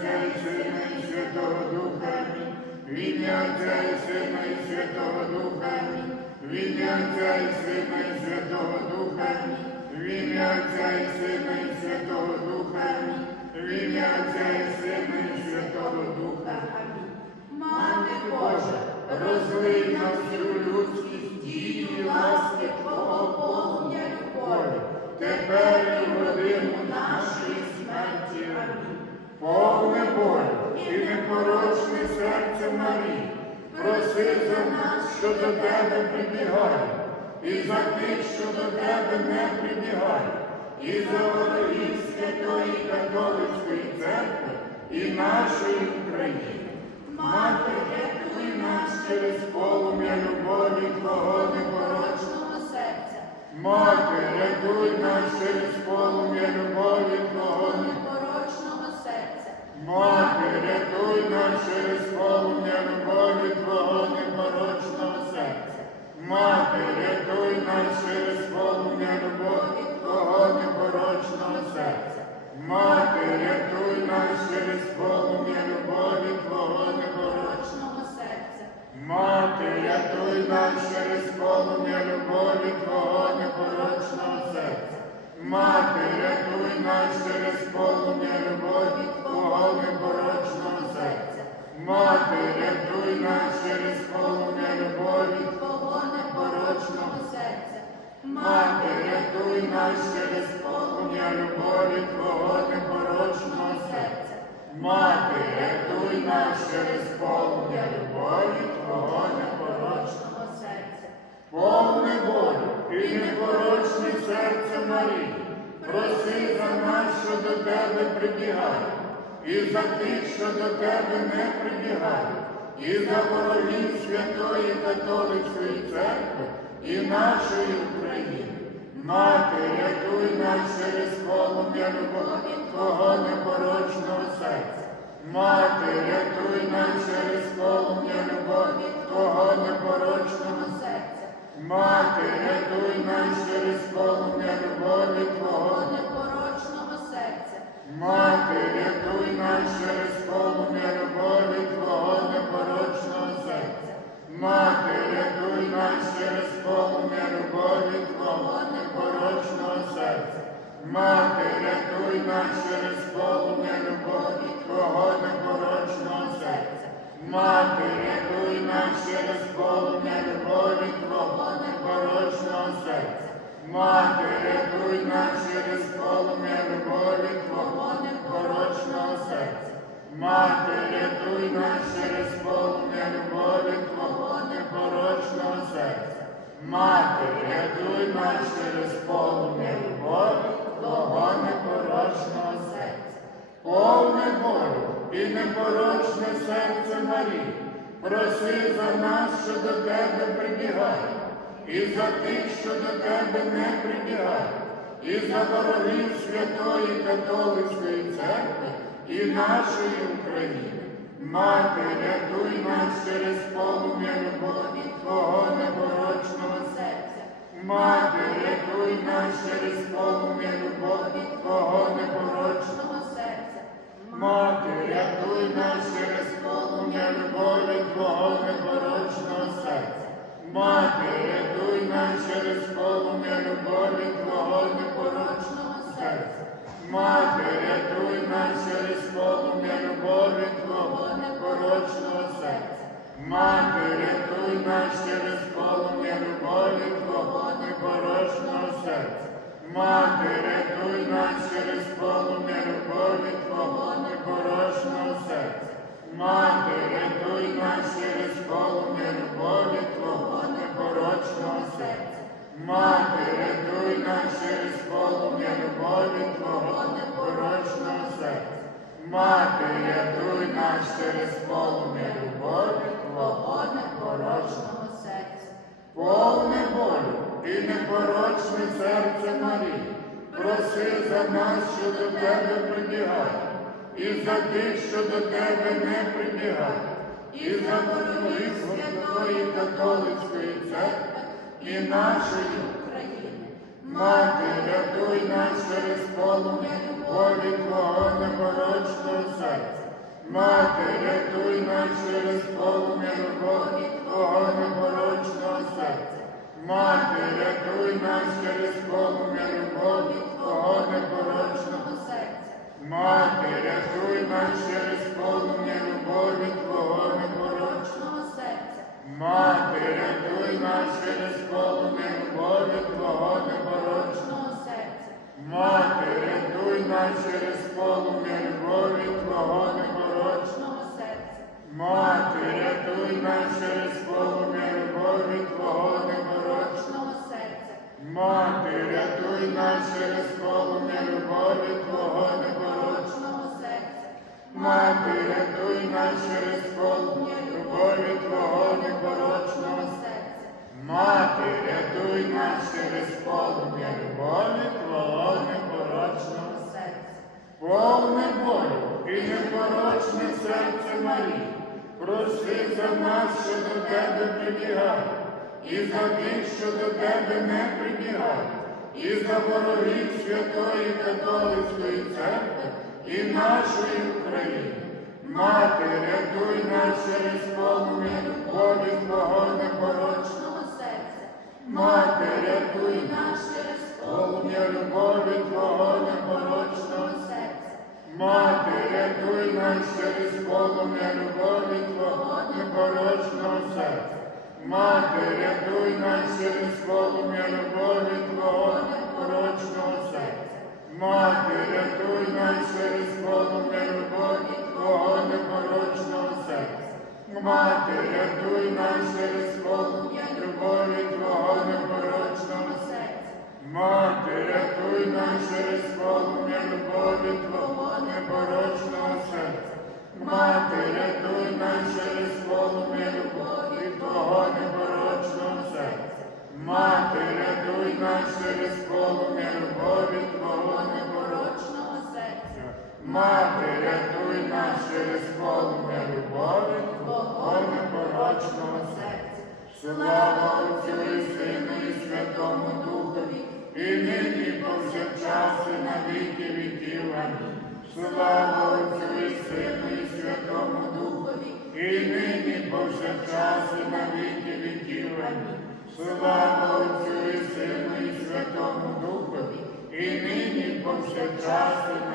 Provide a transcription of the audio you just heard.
Отця і Сина і Святого Духа. В ім'я Отця і Сина і Святого Духа. В ім'я Отця і Сина і Святого Духа. В ім'я Отця і Сина і Святого Духа. В ім'я Отця і Сина і Святого Духа. Мати Божа, Розлий на всю людськість дії ласки Твого полум'я любові, тепер і в смерті. Амінь. Повне болю і непорочне серце Марії, проси за нас, що до тебе прибігають, і за тих, що до тебе не прибігають, і за ворогів Святої Католицької церкви і нашої України. Мати, рятуй нас через полум'я любові Твого непорочного серця, Мати, рятуй нас нас любові Твого непорочного серця. Мати, рятуй нас через полум'я любові Твого непорочного серця, Повне болю і непорочне серце Марії, проси за нас, що до тебе прибігають, і за тих, що до тебе не прибігають, і за ворогів Святої Католицької церкви і нашої України. Любові Твого непорочного серця. Мати, рятуй нас через полум'я любові Твого непорочного серця. Мати, рятуй нас через полум'я любові Твого непорочного серця, Мати, рятуй нас через полум'я любові Твого непорочного серця. Мати, рятуй нас через полум'я любові Твого непорочного серця. Через полум'я любові Твого непорочного серця. Мати, рятуй нас через полум'я любові Твого непорочного серця. Мати, рятуй нас через полум'я любові Твого непорочного серця. Мати, рятуй нас через полум'я любові Твого непорочного серця. Мати, рятуй нас через полум'я любові Твого непорочного серця. Повне болю і непорочне серце Марії, проси за нас, що до тебе прибігають, і за тих, що до тебе не прибігають, і за ворогів Святої Католицької церкви і нашої України. Мати, рятуй нас через полум'я любові Твого непорочного Мати, рятуй нас через полум'я любові Твого непорочного серця. Мати, рятуй нас через любові Твого непорочного серця. Мати, рятуй нас через непорочного серця, Повне болю і непорочне серце Марії, проси за нас, що до тебе прибігають, і за тих, що до тебе не прибігають, і за ворогів Святої Католицької церкви і нашої України, Мати, рятуй нас через полум'я любові Твого непорочного серця. Мати, рятуй нас через полум'я любові нас через полум'я любові Твого непорочного серця. Мати, рятуй нас через полум'я любові Твого непорочного серця. Повне болю і непорочне серце Марії, проси за нас, що до тебе прибігають, і за тих, що до тебе не прибігають, і за ворогів Святої Католицької церкви і нашої України. Мати, рятуй нас через полум'я любові Твого непорочного. Серця. Мати, рятуй нас через полум'я любові Твого непорочного. серця. Мати, рятуй нас через полум'я любові Твого непорочного серця. Мати, рятуй нас через полум'я любові Твого непорочного серця. Мати, рятуй нас через полум'я любові Твого непорочного серця. Мати, рятуй нас через полум'я любові Твого непорочного серця. Мати, рятуй нас через полум'я любові Твого непорочного серця. Мати, рятуй нас через полум'я любові Твого непорочного серця. Мати, рятуй нас через полум'я любові Твого непорочного Порочного серця. Через полум'я любові Твого непорочного серця. Слава Отцю і Сину і Святому Духові, і нині повсякчас і на віки віків. Амінь. Слава Отцю і Сину і Святому Духові, і нині повсякчас і на віки віків. Амінь. Слава Отцю і Сину і Святому Духові, і нині і повсякчас і